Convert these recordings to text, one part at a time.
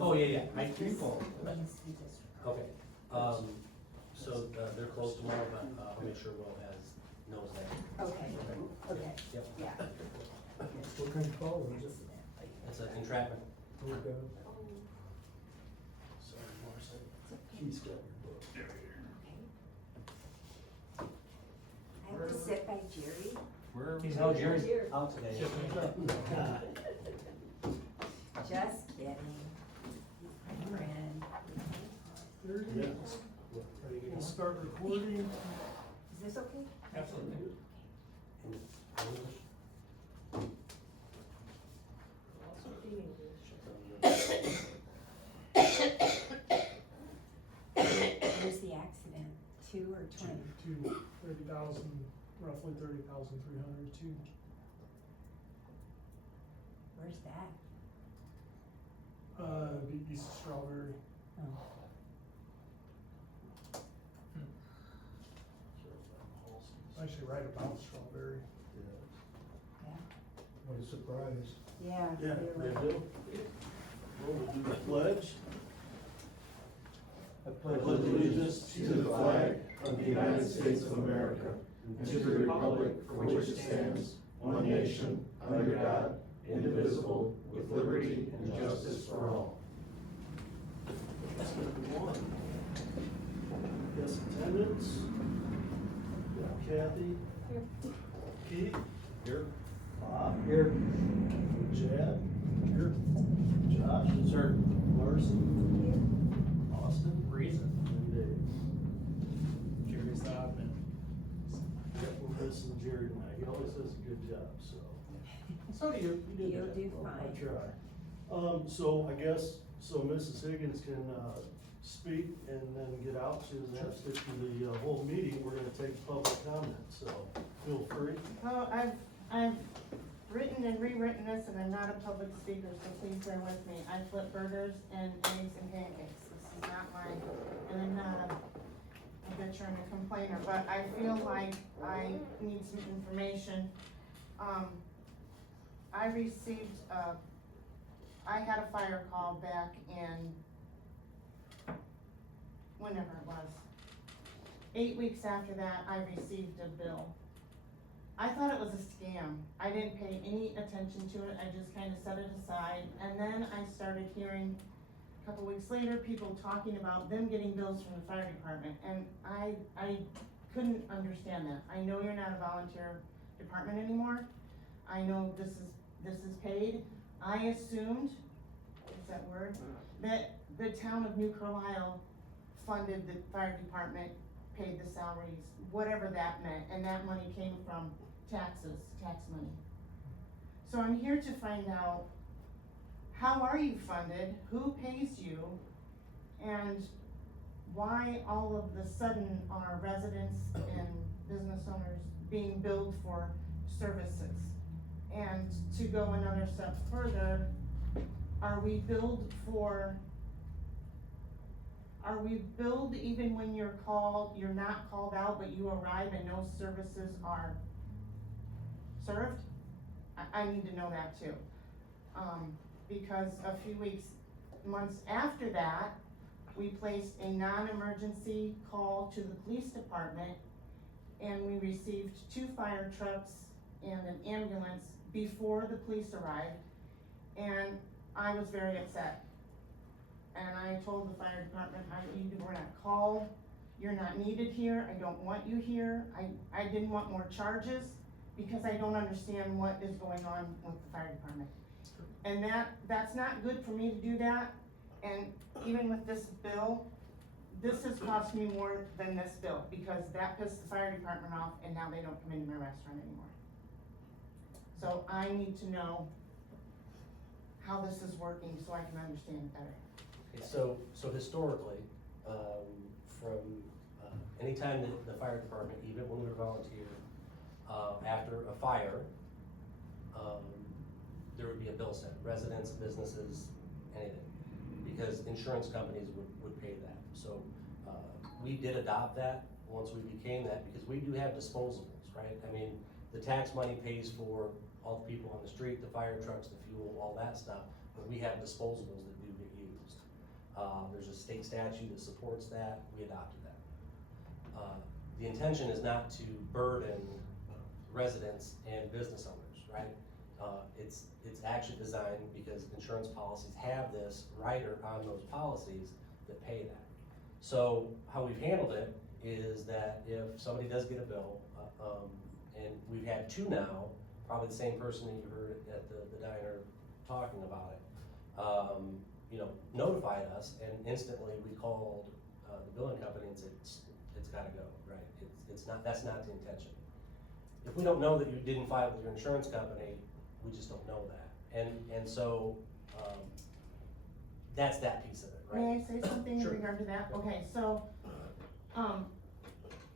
Oh, yeah, I, Okay, so, they're closed tomorrow, but, I'll make sure Will knows that. Okay, Yep, yeah. What kind of call is it? it's an entrapment. Okay. sorry, Marcy. He's got your book. I have to sit by Jerry. No, Jerry's out today. Just kidding. He's my friend. Yes. Ready to start recording? Is this okay? Absolutely. Where's the accident? 2 or 20? Two, 30,000, roughly 30,300, two. Where's that? East of Strawberry. Oh. Actually right about Strawberry. Yeah. What a surprise. Yeah. Yeah, really. they do. Well, we'll do the pledge. I I pledge allegiance to the flag of the United States of America and to the republic for which it stands, one nation, under God, indivisible, with liberty and justice for all. That's number one. Yes, attendance. Kathy. Keith. Here? Bob. Here. Chad. Here. Josh. Sir. Larson. Austin. Reason. And Dave. Jerry's not been. Yeah, we're missing Jerry tonight. He always does a good job, so. So do you. You did You'll that. do Well, I fine. try. So I guess, so Mrs. Higgins can, speak and then get out. She doesn't have to stick to the, whole meeting. We're gonna take public comment, so feel free. Well, I've written and rewritten this, and I'm not a public speaker, so please bear with me. I flip burgers and eggs and pancakes. This is not my, and I'm not a bitcher and a complainer, but I feel like I need some information. I received, I had a fire call back in, whenever it was. 8 weeks after that, I received a bill. I thought it was a scam. I didn't pay any attention to it, I just kinda set it aside, and then I started hearing, a couple weeks later, people talking about them getting bills from the fire department, and I couldn't understand that. I know you're not a volunteer department anymore, I know this is paid. I assumed, is that word, that the town of New Carlisle funded the fire department, paid the salaries, whatever that meant, and that money came from taxes, tax money. So I'm here to find out, how are you funded, who pays you, and why all of the sudden are residents and business owners being billed for services? And to go another step further, are we billed even when you're not called out, but you arrive and no services are served? I need to know that too. Because a few months after that, we placed a non-emergency call to the police department, and we received 2 fire trucks and an ambulance before the police arrived, and I was very upset. And I told the fire department, you were not called, you're not needed here, I don't want you here, I didn't want more charges, because I don't understand what is going on with the fire department. And that's not good for me to do that, and even with this bill, this has cost me more than this bill, because that pissed the fire department off, and now they don't come into my restaurant anymore. So I need to know how this is working so I can understand it better. Okay, so historically, from, anytime that the fire department, even when we were volunteer, after a fire, there would be a bill set, residents, businesses, anything, because insurance companies would pay that. So, we did adopt that once we became that, because we do have disposables, right? I mean, the tax money pays for all the people on the street, the fire trucks, the fuel, all that stuff, but we have disposables that do get used. There's a state statute that supports that, we adopted that. The intention is not to burden residents and business owners, right? It's actually designed because insurance policies have this rider on those policies that pay that. So how we've handled it is that if somebody does get a bill, and we've had two now, probably the same person that you heard at the diner talking about it, notified us, and instantly we called, the billing company and said, it's gotta go, right? It's not, that's not the intention. If we don't know that you didn't file with your insurance company, we just don't know that. And so, that's that piece of it, right? May I say something in Sure. regard to that? Okay, so,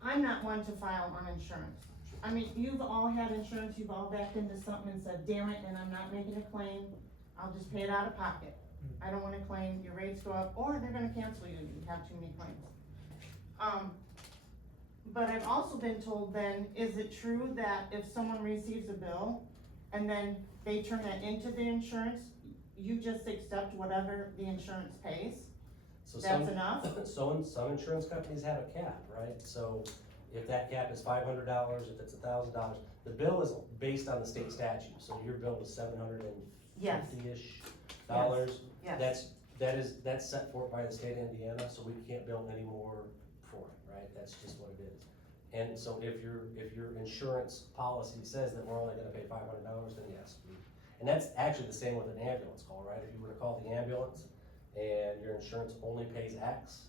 I'm not one to file on insurance. I mean, you've all had insurance, you've all backed into something and said, damn it, and I'm not making a claim, I'll just pay it out of pocket. I don't wanna claim, your rates go up, or they're gonna cancel you, you have too many claims. But I've also been told then, is it true that if someone receives a bill and then they turn that into the insurance, you just accept whatever the insurance pays? So That's enough? So some insurance companies have a cap, right? So if that cap is $500, if it's $1,000, the bill is based on the state statute, so your bill was Yes. $750-ish dollars. Yes. That's set forth by the state of Indiana, so we can't bill any more for it, right? That's just what it is. And so if your insurance policy says that we're only gonna pay $500, then yes. And that's actually the same with an ambulance call, right? If you were to call the ambulance and your insurance only pays X,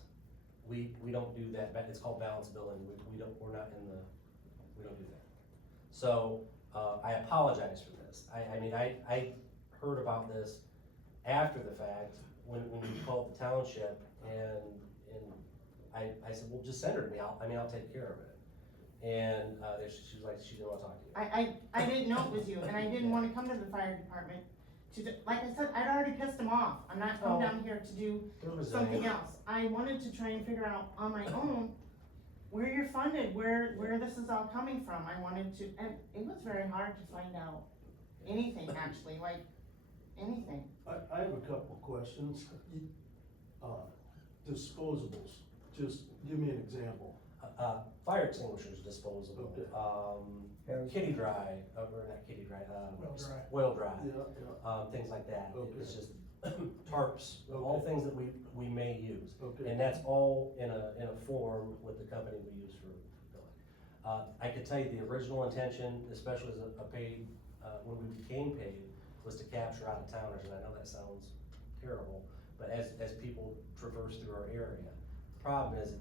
we don't do that, it's called balance billing, we don't do that. So, I apologize for this. I mean, I heard about this after the fact, when we called the township, and I said, well, just send her to me, I'll take care of it. And, she was like, she didn't wanna talk to you. I didn't know it was you, and I didn't wanna come to the fire department like I said, I'd already pissed them off. I'm not coming down here to do something else. I wanted to try and figure out on my own where you're funded, where this is all coming from. I wanted to, and it was very hard to find out anything, actually, like, anything. I have a couple of questions. Disposables, just give me an example. Fire extinguishers disposable, Okay. kitty dry, or not kitty dry, Well dry. oil dry, Yeah, things like that. Okay. It's just tarps, all Okay. things that we may use. okay. And that's all in a form with the company we use for billing. I could tell you the original intention, especially as a paid, when we became paid, was to capture out of towners, and I know that sounds terrible, but as people traverse through our area, the problem is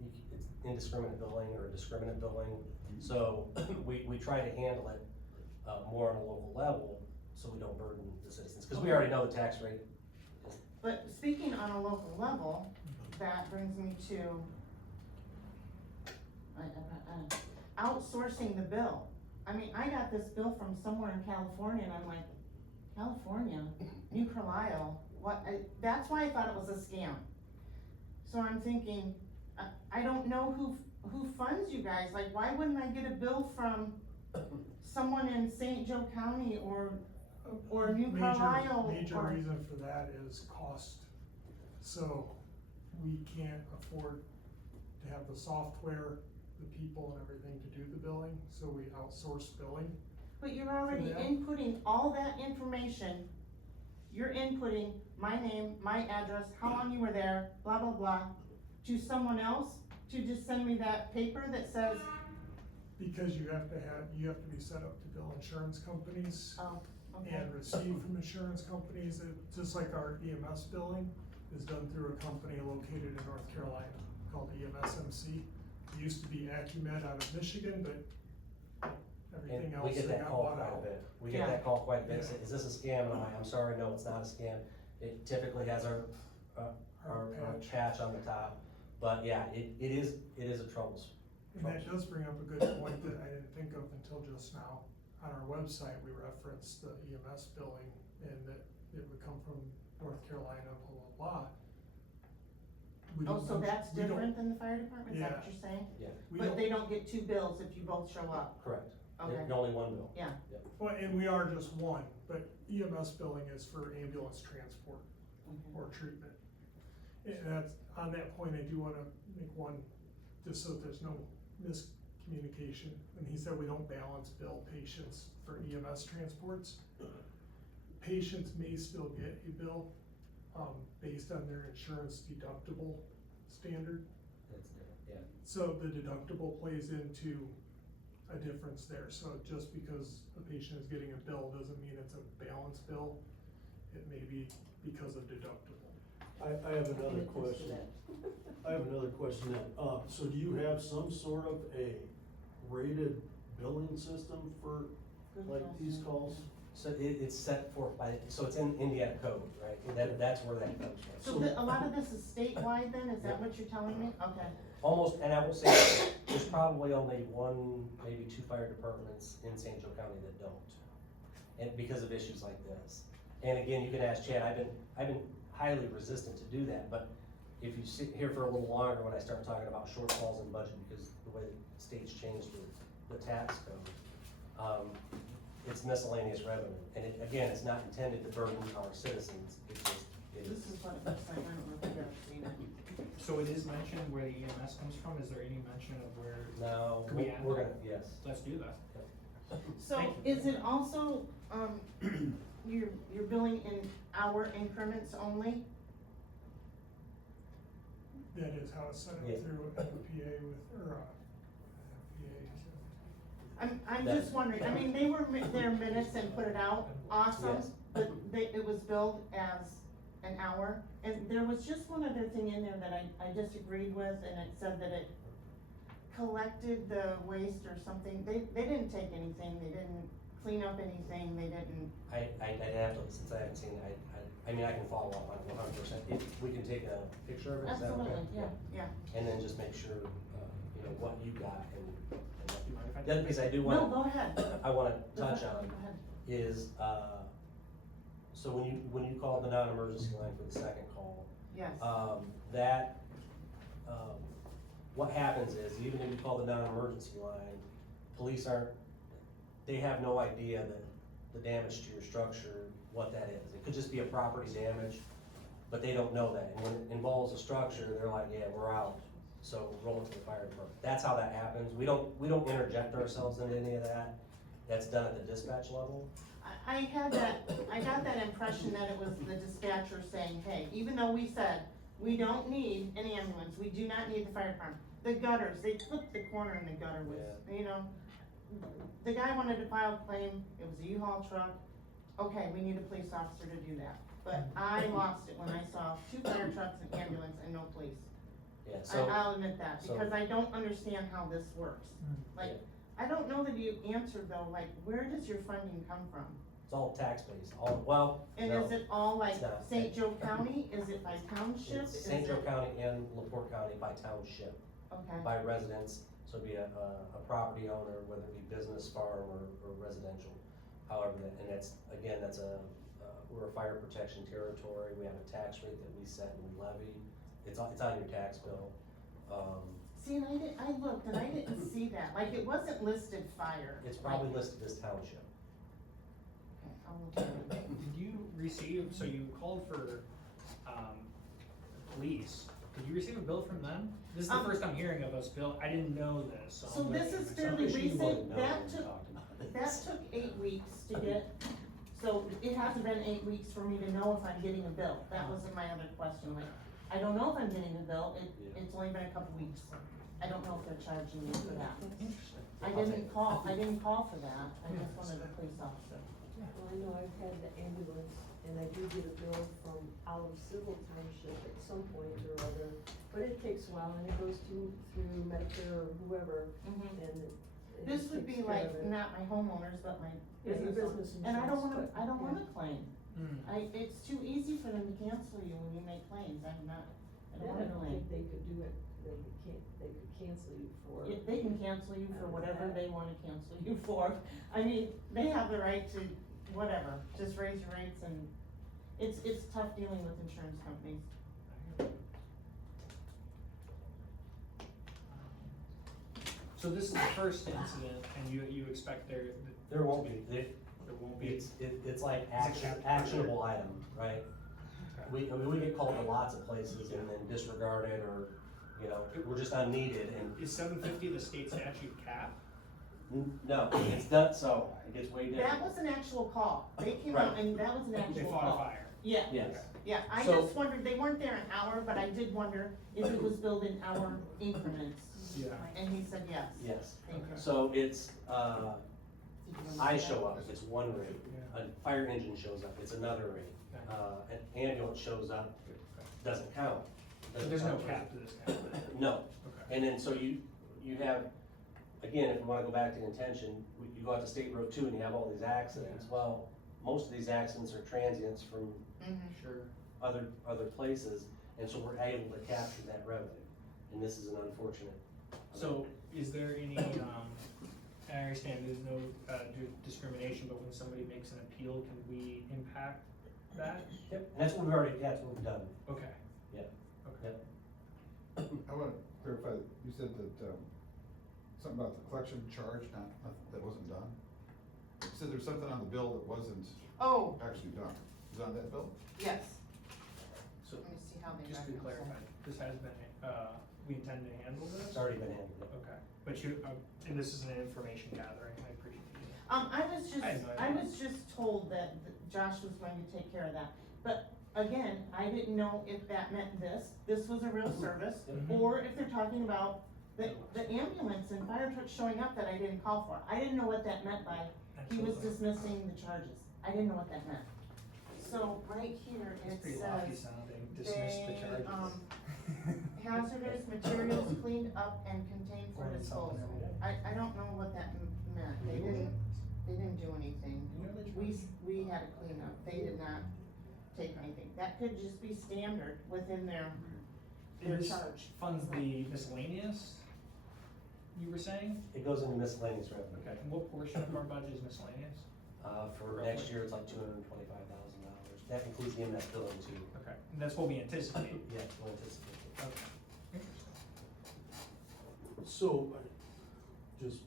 it's indiscriminate billing or discriminate billing. So we try to handle it, more on a local level, so we don't burden the citizens, cause we already know the tax rate. But speaking on a local level, that brings me to outsourcing the bill. I mean, I got this bill from somewhere in California, and I'm like, California, New Carlisle, what, that's why I thought it was a scam. So I'm thinking, I don't know who funds you guys, like, why wouldn't I get a bill from someone in St. Joe County or New Carlisle? Major or- reason for that is cost. So we can't afford to have the software, the people and everything to do the billing, so we outsource billing. But you're already Yeah. inputting all that information. You're inputting my name, my address, how long you were there, blah, blah, blah, to someone else to just send me that paper that says, Because you have to be set up to bill insurance companies oh, okay. and receive from insurance companies. Just like our EMS billing is done through a company located in North Carolina called EMSMC. It used to be Acumed out of Michigan, but everything And we else get they that got call bought quite a out. bit. We get Yeah. that call quite a bit. Yeah. Is this a scam? And I'm like, I'm sorry, no, it's not a scam. It typically has our patch on the top. But yeah, it is a troubles. And that does bring up a good point that I didn't think of until just now. On our website, we referenced the EMS billing and that it would come from North Carolina, blah, blah, blah. We Oh, don't so mention- that's we don't- different than the fire department, is that what Yeah. you're saying? Yeah, we But don't- they don't get two bills if you both show up? correct. Okay, There's only one bill. Well, and we are just one, but EMS billing is for ambulance transport okay. or treatment. And that's, on that point, I do wanna make one, just so that there's no miscommunication. When he said we don't balance bill patients for EMS transports, patients may still get a bill, based on their insurance deductible standard. It's different, yeah. So the deductible plays into a difference there, so just because a patient is getting a bill doesn't mean it's a balanced bill. It may be because of deductible. I have another question. I have another question then. So do you have some sort of a rated billing system for Good like these question. calls? So it's set forth by, so it's in Indiana code, right? That's where that comes from. So a lot of this is statewide then, is that what you're telling me? Okay, Almost, and I will say, there's probably only one, maybe two fire departments in St. Joe County that don't. And because of issues like this. And again, you can ask Chad, I've been highly resistant to do that, but if you sit here for a little longer, when I start talking about shortfalls in budget, because the way the state's changed the tax code, it's miscellaneous revenue. And it, again, it's not intended to burden our citizens, it's just, it this is. is what it looks like, I don't know if you've ever seen it. So it is mentioned where the EMS comes from, is there any mention of where, No, Could we add we're that? gonna, yes. let's do that. So Thank you. is it also, you're billing in hour increments only? That is how it's set up Yeah. through NFPA with, or, NFPA. I'm That- just wondering, I mean, they were, their minutes and put it out, awesome, Yes. but it was billed as an hour. And there was just one other thing in there that I disagreed with, and it said that it collected the waste or something. They didn't take anything, they didn't clean up anything, they didn't, I'd have to, since I haven't seen it, I mean, I can follow up on it 100%. If we can take a picture of it, is that okay? absolutely, yeah. And then just make sure, you know, what you got and what Do you mind if I? the other piece I do No, wanna, go ahead. I wanna Go touch ahead, on go ahead. is, so when you call the non-emergency line for the second call, Yes, what happens is, even if you call the non-emergency line, police they have no idea that the damage to your structure, what that is. It could just be a property damage, but they don't know that. And when it involves a structure, they're like, yeah, we're out, so roll it to the fire department. That's how that happens. We don't interject ourselves into any of that. That's done at the dispatch level. I got that impression that it was the dispatcher saying, hey, even though we said, we don't need an ambulance, we do not need the fire department. The gutters, they flipped the corner in the gutter with, you know, the guy wanted to file a claim, it was a U-Haul truck, okay, we need a police officer to do that. But I lost it when I saw 2 fire trucks, an ambulance, and no police. Yeah, so, I'll admit that, so- because I don't understand how this works. Like, I don't know that you answered though, like, where does your funding come from? it's all tax-based, well, And no. is it all like It's not. St. Joe County, is it by township, It's is St. Joe it? County and LaPorte County by township, Okay, by residence, so it'd be a property owner, whether it be business, farm, or residential. However, and that's, again, we're a fire protection territory, we have a tax rate that we set and we levy, it's on your tax bill. see, and I looked and I didn't see that, like, it wasn't listed fire. It's probably listed as township. Okay, I'll look at it. Did you receive, so you called for, police, did you receive a bill from them? This is the first I'm hearing of us bill, I didn't know this, so. So I'm this gonna is give fairly myself- You wouldn't recent, know that when we took, talked about this. that took 8 weeks to get, so it hasn't been 8 weeks for me to know if I'm getting a bill, that wasn't my other question, like, I don't know if I'm getting a bill, Yeah. it's only been a couple weeks. I don't know if they're charging me for that. Interesting. I I'll didn't take- call for that, I just wanted a police officer. Well, I know I've had the ambulance, and I do get a bill from Olive Civil Township at some point or other, but it takes a while, and it goes through Medicare or whoever, Mhm. and it This would be takes care like, of it. not my homeowners, but my Yeah, your business owners. business And I don't insurance, wanna, I don't but, wanna claim, Hmm. it's too easy for them to cancel you when you make claims, I That don't I wanna don't claim. think they could do it, they could cancel you for. If they can cancel you for whatever they wanna cancel you for, I mean, they have the right to, whatever, just raise your rates and, it's tough dealing with insurance companies. So this is the first incident, and you expect There won't be, there won't be. it's like Is it capped? actionable item, right? I mean, we get called to lots of places and then disregarded or, you know, we're just unneeded and, Is 750 the state statute cap? no, it's done, so it gets way different. That was an actual call, they came out Right. and that was an They actual fought a call. fire. Yeah, Yes, yeah, I So- just wondered, they weren't there an hour, but I did wonder if it was billed in hour increments. Yeah. And he said yes. yes. Thank you. So it's, Did you wanna I do that? show up, it's one rate. Yeah. A fire engine shows up, it's another rate. An ambulance shows up, doesn't count. So Doesn't there's no count. cap to this now? No, Okay. and then so you have, again, if we wanna go back to intention, you go out to State Road 2 and you have all these accidents. Well, most of these accidents are transients from Mhm. Sure. other places, and so we're able to capture that revenue. And this is an unfortunate. So is there any, I understand there's no discrimination, but when somebody makes an appeal, can we impact that? Yep, and that's what we've already, that's what we've done. Okay. Yeah. Okay. I wanna clarify, you said that, something about the collection charge, that wasn't done? You said there's something on the bill that wasn't Oh, actually done. Is it on that bill? yes, So let me see how they. just to reference clarify, it. this has been, we intend to handle this? It's already been handled. Okay, but you, and this is an information gathering, I appreciate you. I was just, I had no I idea. was just told that Josh was going to take care of that. But again, I didn't know if that meant this was a real service, Mhm. or if they're talking about the ambulance and fire truck showing up that I didn't call for. I didn't know what that meant by, he was Absolutely. dismissing the charges. I didn't know what that meant. So right here, It's it pretty lofty says, sounding, dismiss the they, charges. hazardous materials cleaned up and contained for Learning something disposal. every day. I don't know what that meant. They didn't do anything. We had a cleanup, they did not take anything. That could just be standard within their And this charge. funds the miscellaneous, you were saying? It goes into miscellaneous revenue. Okay, and what portion of our budget is miscellaneous? For next year, it's like $225,000. That includes the EMS billing too. Okay, and that's what we anticipate. Yeah, we'll anticipate it. Okay, interesting. So, she's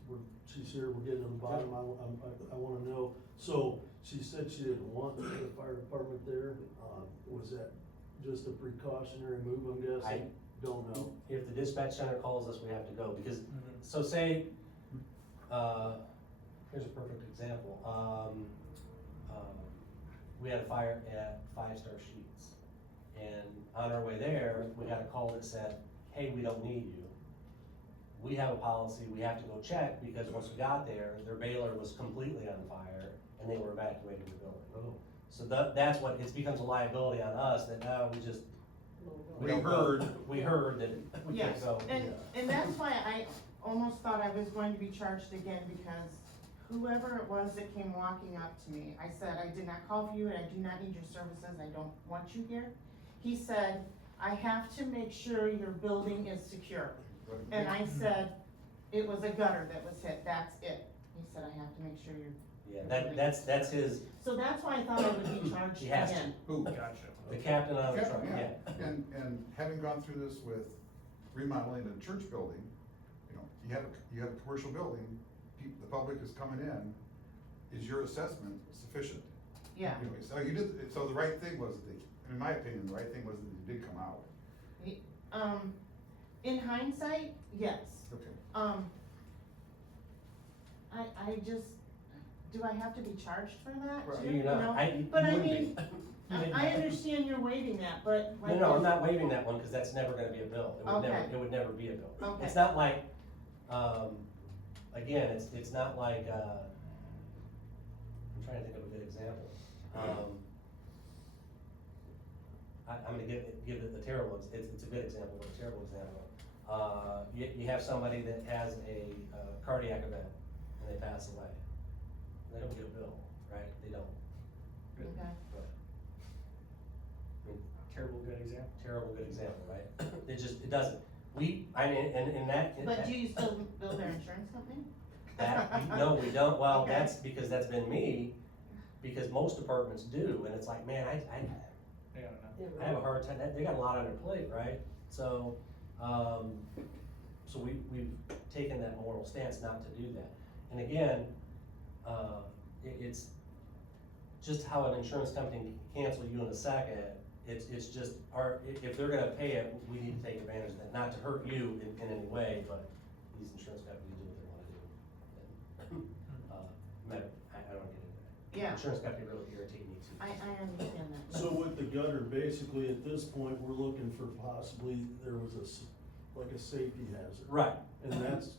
here, we're getting to the bottom, I wanna know, so, she said she didn't want the fire department there, was that just a precautionary move, I'm guessing? Don't know. If the dispatch center calls us, we have to go, because, Mhm. so say, here's a perfect example, we had a fire at Five Star Sheets. And on our way there, we got a call that said, hey, we don't need you. We have a policy, we have to go check, because once we got there, their baler was completely on fire, and they were evacuating the building. So that's what, it becomes a liability on us, that now we just, We don't go. heard. We heard that we can't Yes, go. and that's why I almost thought I was going to be charged again, because whoever it was that came walking up to me, I said, I did not call for you and I do not need your services, I don't want you here. He said, I have to make sure your building is secure. And I said, it was a gutter that was hit, that's it. He said, I have to make sure you're, Yeah, that's his, so that's why I thought I would be charged He has to. again. Who? Gotcha. the captain on the truck, Yeah, yeah. and having gone through this with remodeling a church building, you know, you have a commercial building, the public is coming in, is your assessment sufficient? Yeah, You know, so you did, so the right thing was in my opinion, the right thing was that you did come out. in hindsight, yes. Okay. I just, do I have to be charged for that Well, too? You know, But I wouldn't be. mean, I understand you're waiving that, but like. No, I'm not waiving that one, cause that's never gonna be a bill, Okay. it would never be a bill. Okay. It's not like, again, it's not like, I'm trying to think of a good example. I'm gonna give it a terrible, it's a good example, but a terrible example. You have somebody that has a cardiac event, and they pass away. They don't get a bill, right? They don't. Okay. But, I mean, Terrible good example. terrible good example, right? It doesn't. In that. But do you still bill their insurance company? No, we don't, well, Okay. that's because that's been me, because most departments do, and it's like, man, I I don't know. have a hard time, they got a lot on their plate, right? So, So we've taken that moral stance not to do that. And again, it's just how an insurance company can cancel you in a second. It's just if they're gonna pay it, we need to take advantage of that, not to hurt you in any way, but these insurance companies do what they wanna do. And, I don't get into that. Yeah. Insurance company really irritate me too. I understand that. So with the gutter, basically at this point, we're looking for possibly, there was like a safety hazard. Right. And that's,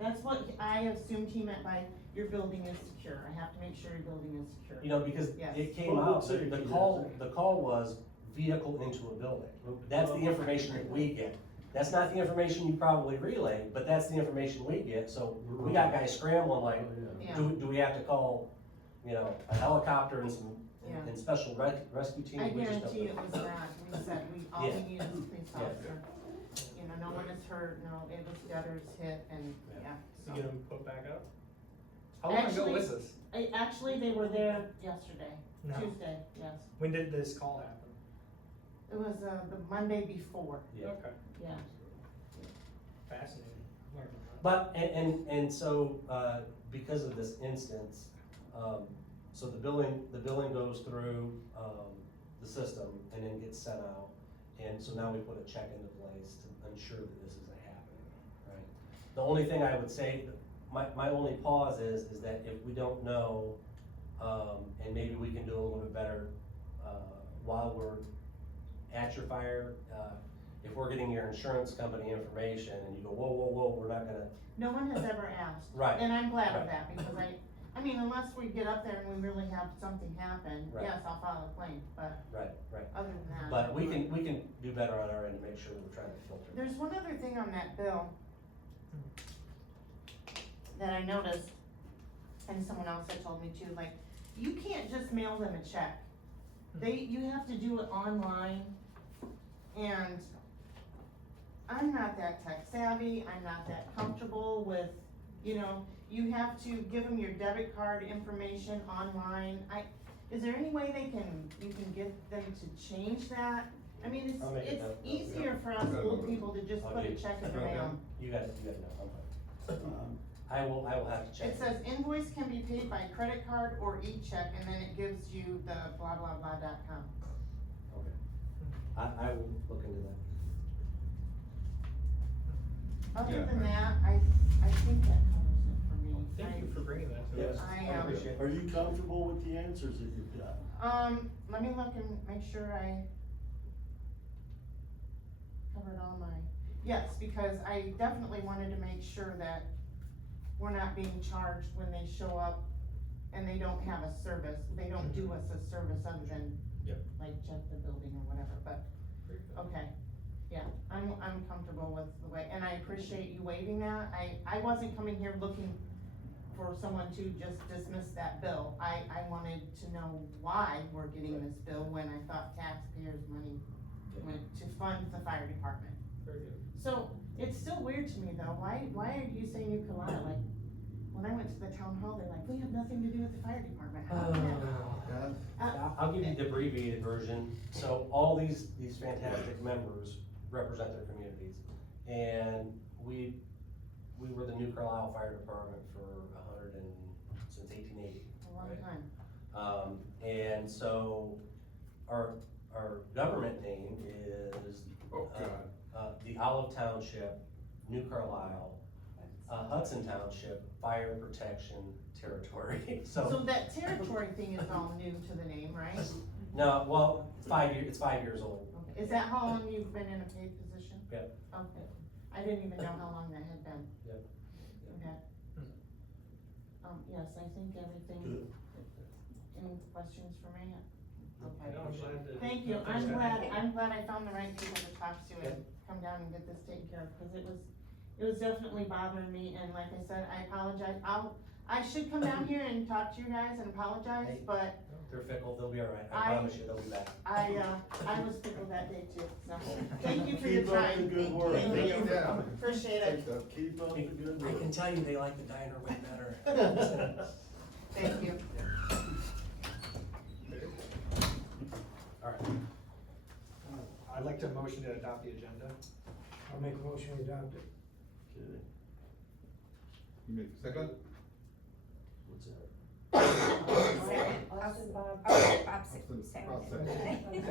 That's what I assumed he meant by your building is secure. I have to make sure your building is secure. You know, because Yes. it came Public out, safety the hazard. call was vehicle into a building. That's the information that we get. That's not the information you probably relay, but that's the information we get, so we got guys scrambling like, Yeah. do we have to call, you know, a helicopter and some, Yeah. and special rescue team? I We just don't guarantee it know. was that. We said, all we Yeah. need is a police Yeah. officer. You know, no one is hurt, no, it was gutters hit and, yeah. To get them put back up? How long ago Actually- was this? Actually, they were there yesterday, No. Tuesday, yes. When did this call happen? It was, the Monday before, Yeah. Okay, yeah. fascinating. Learned a lot. But, and so, because of this instance, so the billing goes through, the system and then gets sent out. And so now we put a check into place to ensure that this isn't happening, right? The only thing I would say, my only pause is that if we don't know, and maybe we can do a little bit better, while we're at your fire, if we're getting your insurance company information and you go, whoa, we're not gonna, No one has ever asked. Right. And I'm glad of Right. that, because I mean, unless we get up there and we really have something happen, Right. yes, I'll file a claim, but right. other than that. But we can do better on our end to make sure that we're trying to filter. There's one other thing on that bill that I noticed, and someone else had told me too, like, you can't just mail them a check. You have to do it online, and I'm not that tech savvy, I'm not that comfortable with, you know, you have to give them your debit card information online. Is there any way you can get them to change that? I mean, I'll make a it's note. easier for us old people to just I'll put a get- check in the mail. You got it, no, I'm fine. um, I will have to check. It says invoice can be paid by credit card or e-check, and then it gives you the blah, blah, blah.com. Okay. I will look into that. Other than that, I think that covers it for me. Thank you for bringing that to Yes. us. I, appreciate it. are you comfortable with the answers that you've got? Let me look and make sure I covered all my, yes, because I definitely wanted to make sure that we're not being charged when they show up and they don't have a service, they don't do us a service other than Yep. like check the building or whatever, but, Very good. okay. Yeah, I'm comfortable with the way, and I appreciate you waiving that. I wasn't coming here looking for someone to just dismiss that bill. I wanted to know why we're getting this bill when I thought taxpayers' money went to fund the fire department. Very good. So, it's still weird to me though, why are you saying New Kalata? Like, when I went to the town hall, they're like, we have nothing to do with the fire department. How can that- I'll give you the abbreviated version. So all these fantastic members represent their communities. And we were the New Carlisle Fire Department for since 1880. A long Right. time. And so our government name is the Olive Township, New Carlisle, Hudson Township Fire Protection Territory. So that territory thing is all new to the name, right? No, well, it's 5 years old. Okay. Is that how long you've been in a paid position? Yep. Okay, I didn't even know how long that had been. Yep. Okay. Yes, I think everything, Good. any questions for me? Okay. No, I'm glad that- Thank you, no, thanks, I'm glad I found the right people to talk to and come down and get this taken care of, cause it was definitely bothering me, and like I said, I apologize. I should come down here and talk to you guys and apologize, Hey. but They're fickle, they'll be all right. I- I promise you, they'll be back. I was tickled that day too, so, thank you for your Keep up the time. good work. Thank Thank you. you. Yeah. Appreciate it, Keep up the good I work. can tell you they like the diner way better. thank you. All right. I'd like to motion to adopt the agenda. I'll make a motion to adopt it. Okay, You make the second? what's that? Second. Austin, Bob. Oh, Bob, Austin, second. Bob, second. Thank you for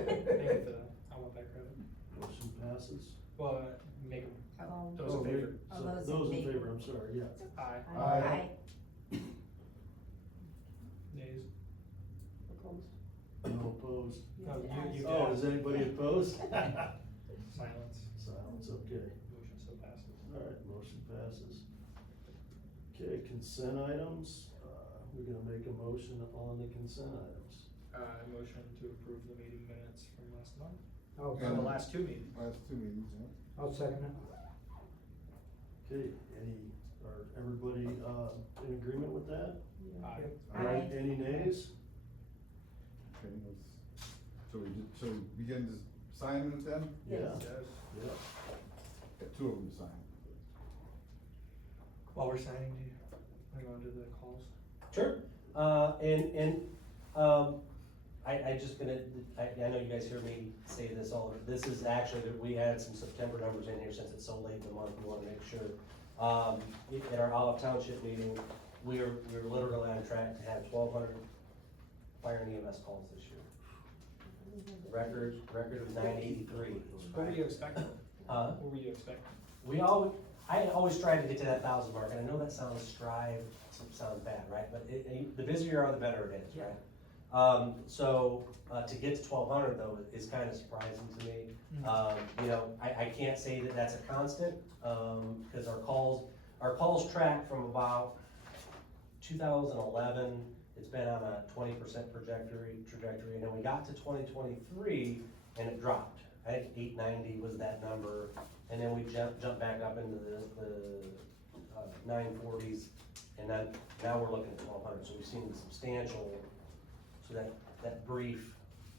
that, I want that credit. Motion passes. Well, make them, Oh, those in Oh, favor? All so those in those in favor. favor, I'm sorry, yeah. Aye. aye. Nays? Opposed? No opposed. No, you Oh, can. is anybody opposed? Silence. Silence, okay. Motion still passes. All right, motion passes. Okay, consent items, we're gonna make a motion on the consent items. Motion to approve the meeting minutes from last month, I'll, or the last two meetings. Last two meetings, yeah. I'll second it. Okay, everybody, in agreement with that? Yeah. Aye. All right, Aye. any nays? Okay, shall we begin to sign it then? Yeah, Yes. yeah. Got two of them to sign. While we're signing, do you wanna go into the calls? Sure, I just gonna, I know you guys hear me say this this is actually, that we added some September numbers in here since it's so late in the month, we wanna make sure. At our Olive Township meeting, we're literally on track to have 1,200 fire and EMS calls this year. Record of 983. What were you expecting? Huh? What were you expecting? I always try to get to that 1,000 mark, and I know that sounds bad, right? But the busier you are, the better it is, right? To get to 1,200 though is kind of surprising to me. You know, I can't say that that's a constant, because our calls track from about 2011, it's been on a 20% trajectory, and then we got to 2023, and it dropped. I think 890 was that number, and then we jumped back up into the 940s, and then now we're looking at 1,200, so we've seen the substantial, so that brief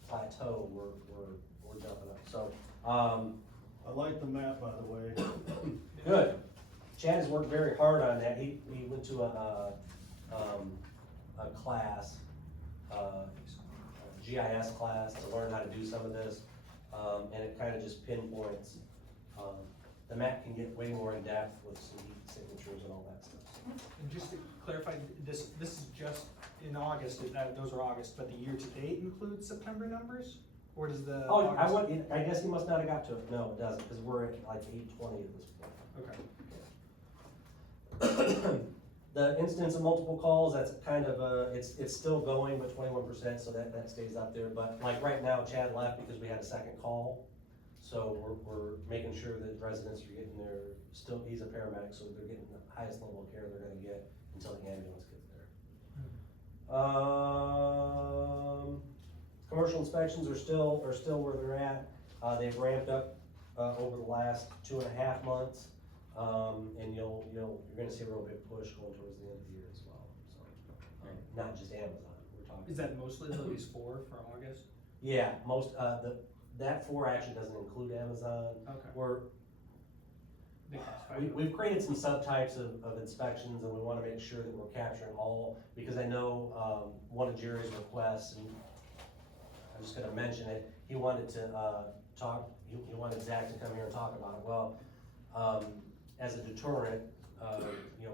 plateau, we're jumping up, so, I like the map, by the way. good. Chad has worked very hard on that, he went to a class, a GIS class to learn how to do some of this, and it kind of just pinpoints, the map can get way more in depth with some heat signatures and all that stuff. And just to clarify, this is just in August, those are August, but the year-to-date includes September numbers? Or does the? Oh, August- I guess he must not have got to it, no, it doesn't, because we're at like 820 at this point. Okay. The instance of multiple calls, that's kind of it's still going with 21%, so that stays up there, but like right now, Chad left because we had a second call. So we're making sure that residents are getting he's a paramedic, so they're getting the highest level of care they're gonna get until the ambulance gets there. Commercial inspections are still where they're at. They've ramped up, over the last 2.5 months. And you're gonna see a real big push going towards the end of the year as well, so, not just Amazon, we're talking. Is that mostly these four for August? Yeah, that 4 actually doesn't include Amazon. Okay. They classify it. We've created some subtypes of inspections, and we wanna make sure that we're capturing all, because I know, one of Jerry's requests, and I'm just gonna mention it, he wanted to, he wanted Zach to come here and talk about it. Well, as a deterrent,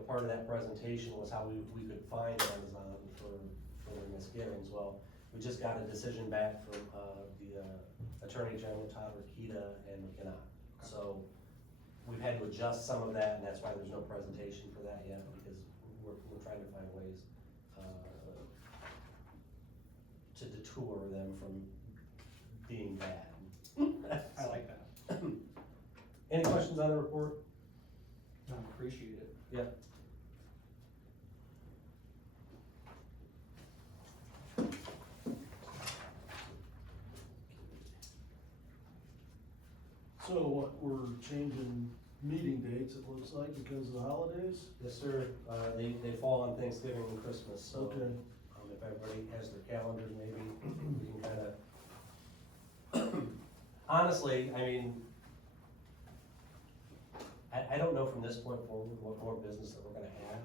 part of that presentation was how we could find Amazon for their misgivings. Well, we just got a decision back from, the Attorney General, Todd Rokita, and McKenna. So, we've had to adjust some of that, and that's why there's no presentation for that yet, because we're trying to find ways, to detour them from being bad. I like that. Any questions on the report? I appreciate it. Yeah. So what, we're changing meeting dates, it looks like, because of the holidays? Yes, sir. They fall on Thanksgiving and Christmas, so. Okay. If everybody has their calendars, maybe we can kinda. Honestly, I mean, I don't know from this point forward what more business that we're gonna have.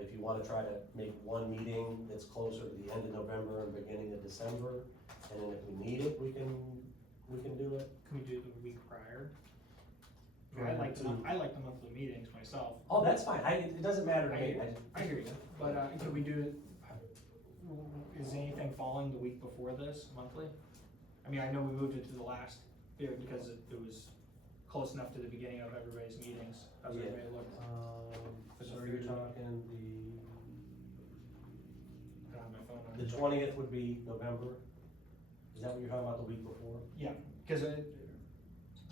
If you wanna try to make one meeting that's closer to the end of November and beginning of December, and then if we need it, we can do it. Can we do it the week prior? I like the, to- I like the monthly meetings myself. Oh, that's fine, it doesn't matter to me, I hear you, but, could we do it, is anything falling the week before this, monthly? I mean, I know we moved it to the last year because it was close enough to the beginning of everybody's meetings, as Yeah. everybody looked. So you're talking I don't have my phone on. the 20th would be November? Is that what you're talking about, the week before? Yeah, cause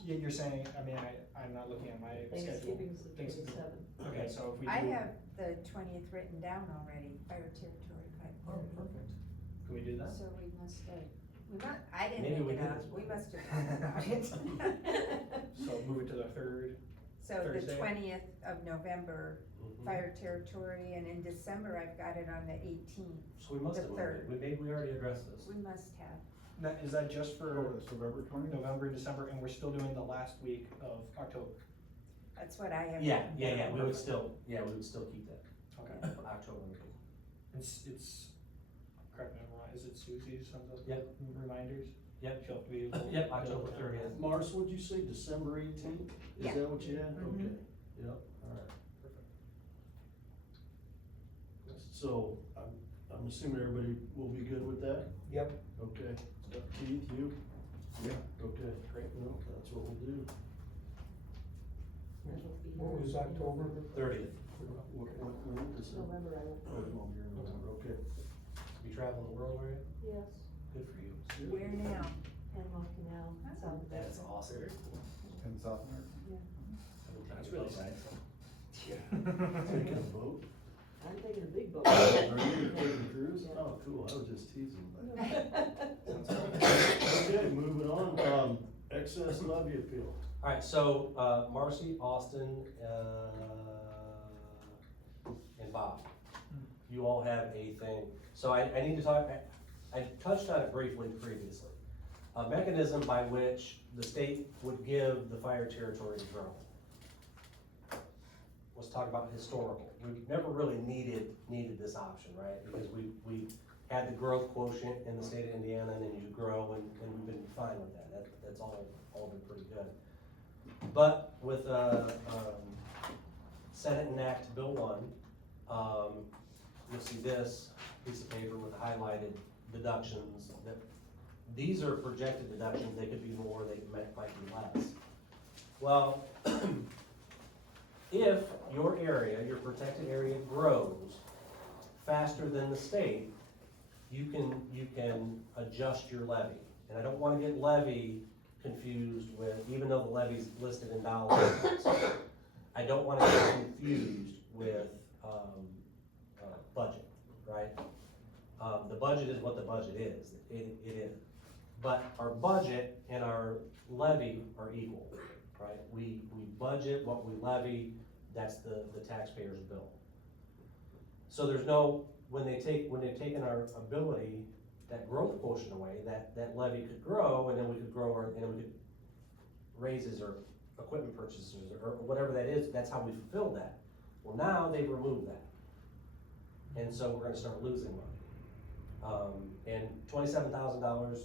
you're saying, I mean, I'm not looking at my schedule. Thanksgiving's the Thanks- 27th. Okay, so if we do. I have the 20th written down already, fire territory, Oh, perfect. Can we do that? so we must have, I Maybe didn't we make it did up, this we one. must have talked about it. So move it to the third, So the Thursday? 20th of November, Mhm. fire territory, and in December, I've got it on the 18th. So we must the have, moved third. it. Maybe we already addressed this. We must have. now, is that just Oh, for it's November 20th? November and December, and we're still doing the last week of October? That's what I have. Yeah, written down. we would still keep that, Okay. October. It's, correct me if I'm wrong, is it Susie's, some of the Yep. reminders? Yep. She'll have to be able to- Yep, October 30th. Mars, what'd you say, December 18th? Yeah. Is that what you had? Mhm. Okay, yep, alright. So, I'm assuming everybody will be good with that? Yep. Okay, Keith, you? Yeah. Okay, great, well, that's what we'll do. What was October? 30th. What month is it? November, I don't. Oh, you're in November, okay. You traveling the world, right? Yes, Good for you. Where now? Panama Canal, South That is Africa. awesome. In South America? That's really nice. Taking a boat? I'm taking a big boat. Are you taking a cruise? Oh, cool, I was just teasing, but. Okay, moving on, excess levy appeal. Alright, so, Marcy, Austin, and Bob, you all have a thing, so I need to talk, I touched on it briefly previously. A mechanism by which the state would give the fire territory a drone. Let's talk about historical, we've never really needed this option, right? Because we had the growth quotient in the state of Indiana, and then you grow, and we've been fine with that, that's all been pretty good. But with, Senate Enact Bill 1, you'll see this piece of paper with highlighted deductions, that, these are projected deductions, they could be more, they might be less. Well, if your area, your protected area grows faster than the state, you can adjust your levy. And I don't wanna get levy confused with, even though the levy's listed in dollars, I don't wanna get confused with, budget, right? The budget is what the budget is, it is. But our budget and our levy are equal, right? We budget what we levy, that's the taxpayer's bill. So there's no, when they've taken our ability, that growth quotient away, that levy could grow, and then we could grow and then we could raises or equipment purchases or whatever that is, that's how we fulfill that. Well, now they've removed that. And so we're gonna start losing money. And $27,000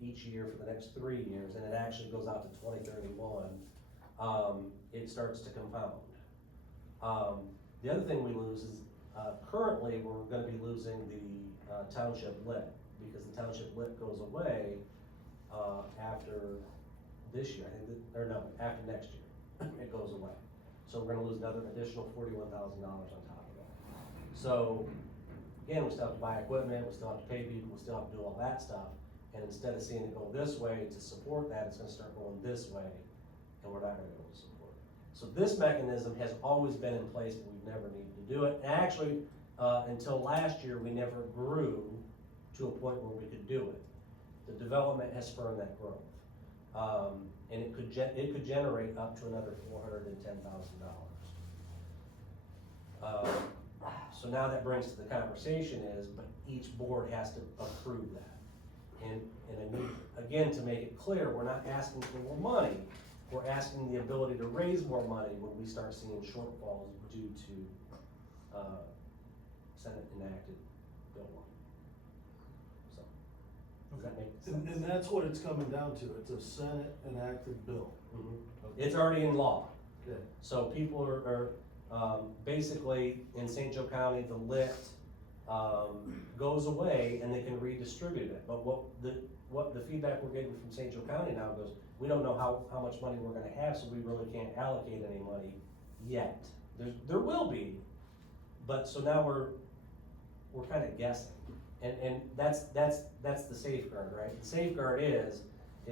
each year for the next 3 years, and it actually goes out to 2031, it starts to compound. The other thing we lose is, currently, we're gonna be losing the township lit, because the township lit goes away, after this year, I think, after next year, it goes away. So we're gonna lose another additional $41,000 on top of that. So, again, we still have to buy equipment, we still have to pay people, we still have to do all that stuff. And instead of seeing it go this way to support that, it's gonna start going this way, and we're not gonna be able to support it. So this mechanism has always been in place, but we've never needed to do it. And actually, until last year, we never grew to a point where we could do it. The development has spurred that growth. And it could generate up to another $410,000. So now that brings to the conversation is, but each board has to approve that. And I need, again, to make it clear, we're not asking for more money, we're asking the ability to raise more money when we start seeing shortfalls due to, Senate enacted Bill 1. So, does that make sense? And that's what it's coming down to, it's a Senate enacted bill. It's already in law. Okay. So people are basically in St. Joe County, the lit, goes away and they can redistribute it. But what the feedback we're getting from St. Joe County now goes, we don't know how much money we're gonna have, so we really can't allocate any money yet. There will be, but so now we're kinda guessing. And that's the safeguard, right? The safeguard is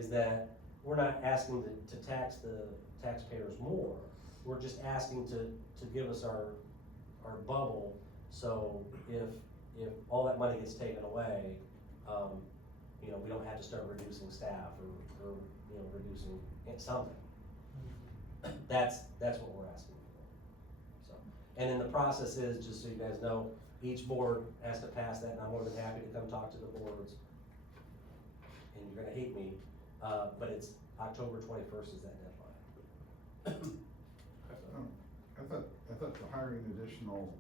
that we're not asking to tax the taxpayers more. We're just asking to give us our bubble, so if all that money gets taken away, you know, we don't have to start reducing staff or you know, reducing something. That's what we're asking for. So, and then the process is, just so you guys know, each board has to pass that, and I'm more than happy to come talk to the boards. And you're gonna hate me, but it's October 21st is that deadline. I thought the hiring additional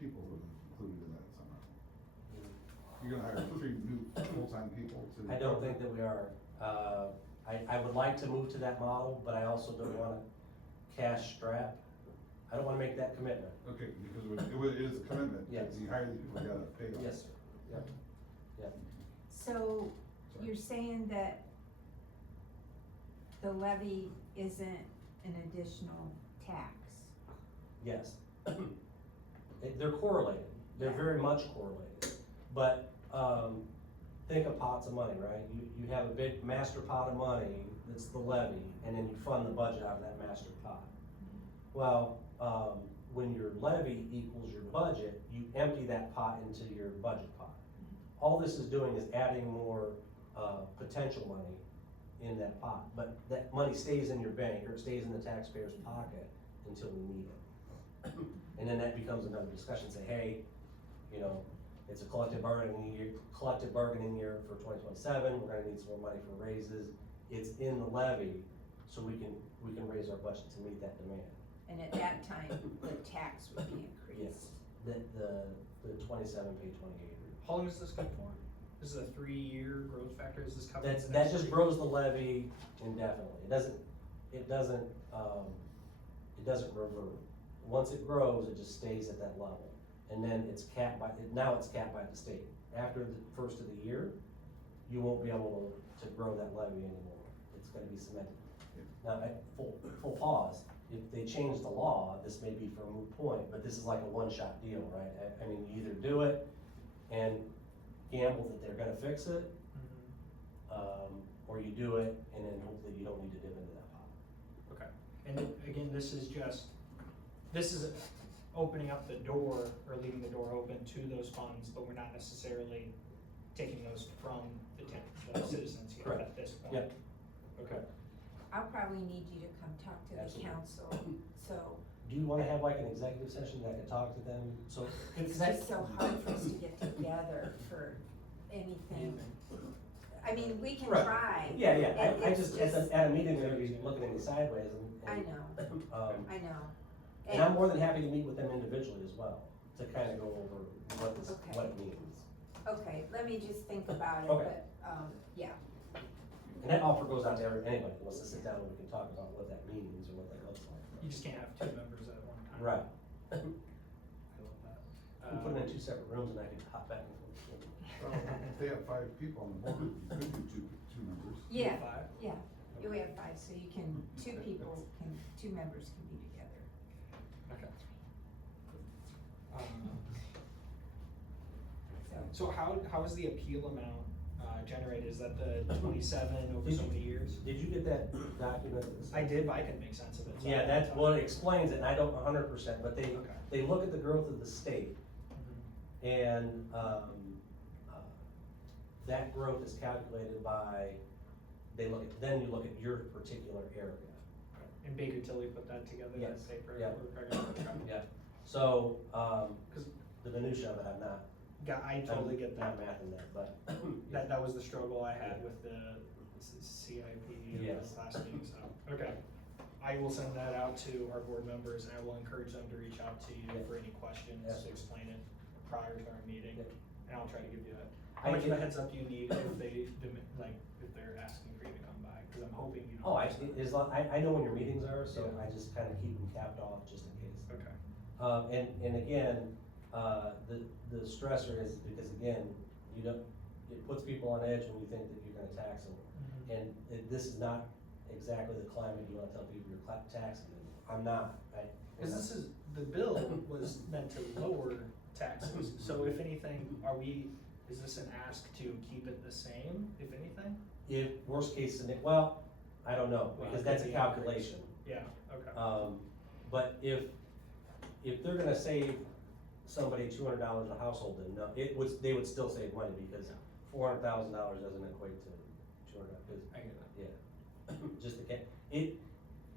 people was included in that somehow. You're gonna hire 3 new full-time people to. I don't think that we are. I would like to move to that model, but I also don't wanna cash strap. I don't wanna make that commitment. Okay, because it is a commitment. Yes. You hire the people, you gotta pay them. Yes, sir. Yep. Yep. So you're saying that the levy isn't an additional tax? Yes. They're correlated. They're very much correlated. But, think of pots of money, right? You have a big master pot of money, that's the levy, and then you fund the budget out of that master pot. Well, when your levy equals your budget, you empty that pot into your budget pot. All this is doing is adding more, potential money in that pot, but that money stays in your bank, or it stays in the taxpayer's pocket until we need it. And then that becomes another discussion, say, hey, you know, it's a collective bargaining year for 2027, we're gonna need some more money for raises. It's in the levy, so we can raise our budget to meet that demand. And at that time, the tax would be increased? Yes, the 27 pay 28. How long is this good for? This is a 3-year growth factor, is this covered? That just grows the levy indefinitely. It doesn't revert. Once it grows, it just stays at that level. And then it's capped by the state. After the first of the year, you won't be able to grow that levy anymore. It's gonna be cemented. Now, full pause, if they change the law, this may be for a moot point, but this is like a one-shot deal, right? I mean, you either do it and gamble that they're gonna fix it, or you do it and then hopefully you don't need to dip into that pot. Okay, and again, this is opening up the door, or leaving the door open to those funds, but we're not necessarily taking those from the citizens yet Correct. at this point. Yep. Okay. I'll probably need you to come talk to the Absolutely. council, so, Do you wanna have like an executive session that I could talk to them? So, it's just so hard for us to get together for anything. I mean, we can Right. try. yeah, I It's just, at a meeting, they're gonna be looking at me sideways and. I know, I know. And I'm more than happy to meet with them individually as well, to kinda go over what it means. Okay, let me just think about it, Okay. but, yeah, And that offer goes out to anybody who wants to sit down and we can talk about what that means or what that looks like. You just can't have 2 members at one time. Right. I love that. We put them in 2 separate rooms and I can hop back and forth. Well, if they have 5 people on the board, you could do 2 members. yeah, 5? yeah. We have 5, so you can, 2 members can be together. Okay. So, So how is the appeal amount generated? Is that the 27 over so many years? Did you get that document? I did, but I couldn't make sense of it. so Yeah, I- that's what explains it, and I don't 100%, but Okay. they look at the growth of the state, Mhm. and, that growth is calculated by, then you look at your particular area. And Baker Tilly put that together, Yes, that paper? yeah. Okay. Yeah, so, the minutia of it, I'm not. I totally get that. Not mathing that, but. That was the struggle I had with the CIP in Yes. this last meeting, so, okay. I will send that out to our board members, and I will encourage them to reach out to you Yeah. for any questions, to Absolutely. explain it prior to our meeting. Yeah. And I'll try to give you that. I How much of a did- heads up do you need if they, if they're asking for you to come by? Cause I'm hoping you don't. Oh, I, miss that. as long, I know when your meetings are, so Yeah. I just kinda keep them capped off just in case. Okay. And again, the stressor is because again, you don't, it puts people on edge when you think that you're gonna tax them. Mhm. And this is not exactly the climate you wanna tell people you're taxing them. I'm not, Cause this is, the bill was meant to lower taxes, so if anything, is this an ask to keep it the same, if anything? If, worst case scenario, well, I don't know, Well, because it that's a could be an increase. calculation. Yeah, okay. But if they're gonna save somebody $200 a household, then no, they would still save money because $400,000 doesn't equate to $200, because, I get that. yeah. Just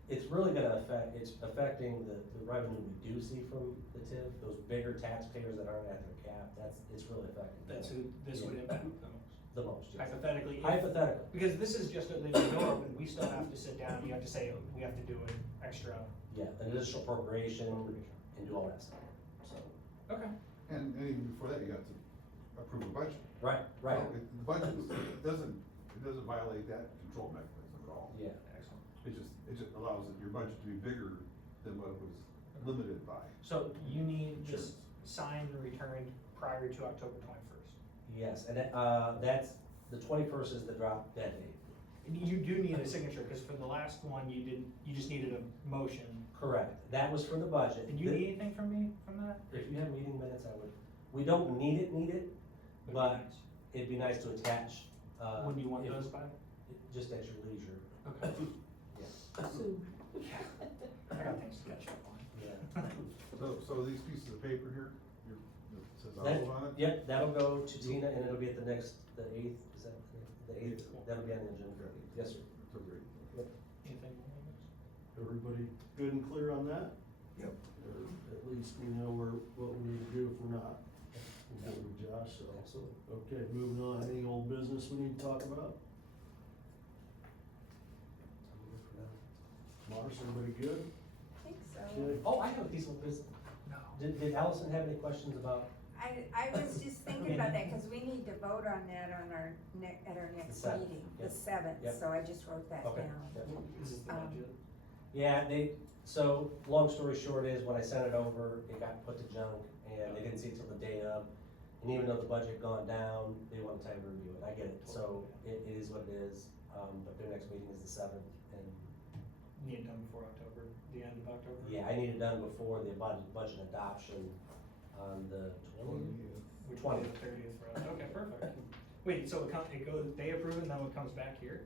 it's really gonna it's affecting the revenue we do see from the TIF, those bigger taxpayers that aren't at their cap, it's really affecting them. That's who this would impact the most. The most, yes. Hypothetically, Hypothetical, because this is just, the door open, we still have to sit down, you have to say, we have to do an extra. yeah, an additional appropriation and do all that stuff, so. Okay. And even before that, you got to approve a budget. Right, right, So The budget, it doesn't violate that control mechanism at all. yeah. Excellent. It just allows your budget to be bigger than what it was limited by. So you need this signed and returned prior to October 21st. Yes, and that's, the 21st is the drop dead date. You do need a signature, because for the last one, you just needed a motion. Correct, that was for the budget. Did you need anything from me, from that? If you have meeting minutes, I would, we don't need it, Would be but nice. it'd be nice to attach. When do you want if- those by? Just at your leisure. Okay. Yeah. Soon. I got things to catch up on. Yeah. So these pieces of paper here, it says That- Olive on it? Yep, that'll go to Tina and it'll be at the next, the 8th, is that the 8th? That'll be on the agenda. Yes, sir. So great. Anything more on this? Everybody good and clear on that? Yep. Or at least we know what we need to do if we're not. We'll go with Josh, so. Absolutely. Okay, moving on, any old business we need to talk about? Marcia, everybody good? I think so. Okay. Oh, I have a piece of business. No. Did Allison have any questions about? I was just thinking about that, cause we need to vote on that on our at our next The 7th, meeting, yep. the 7th, Yep. so I just wrote that Okay, down. yep. This is the budget. Yeah, so, long story short is, when I sent it over, it got put to junk, and they didn't see it till the day of. And even though the budget gone down, they want time to review it, I get it, so it is what it is, but their next meeting is the 7th, and Need it done before October, the end of October? yeah, I need it done before the budget adoption on the 20th. Which one is the 30th for us? Okay, perfect. Wait, so it goes, they approve it and then it comes back here?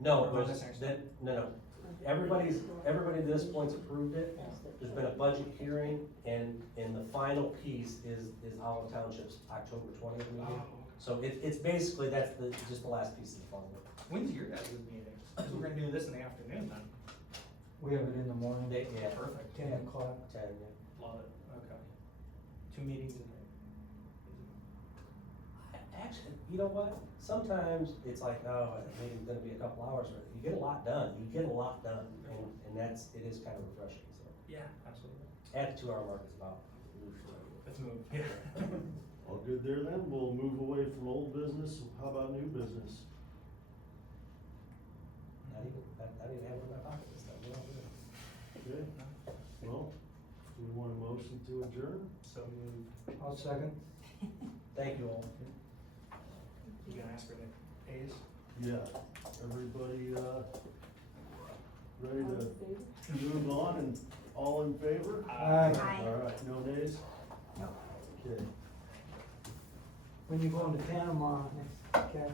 No, Or it was, this next no, everybody at this point's approved it. There's been a budget hearing, and the final piece is Olive Township's October 20th Oh, meeting. okay. So it's basically, that's just the last piece of the puzzle. When's your guys' meeting? Because we're gonna do this in the afternoon then. We have it in the morning, Yeah, Perfect. 10 o'clock. 10, yeah. Love it, okay. 2 meetings in there. Actually, you know what? Sometimes it's like, oh, the meeting's gonna be a couple hours, but you get a lot done, and it is kind of refreshing, so. Yeah, absolutely. At the 2-hour mark, it's about. Let's move. Yeah. All good there then, we'll move away from old business, how about new business? Not even have it in my pocket this time, we're all good. Okay, well, do we want a motion to adjourn? So moved. I'll second. Thank you all. You gonna ask for the A's? Yeah, everybody, ready All in to favor? move on and all in favor? Aye. Aye. All right, no nays? No. Okay. When you going to Panama next, Kathy?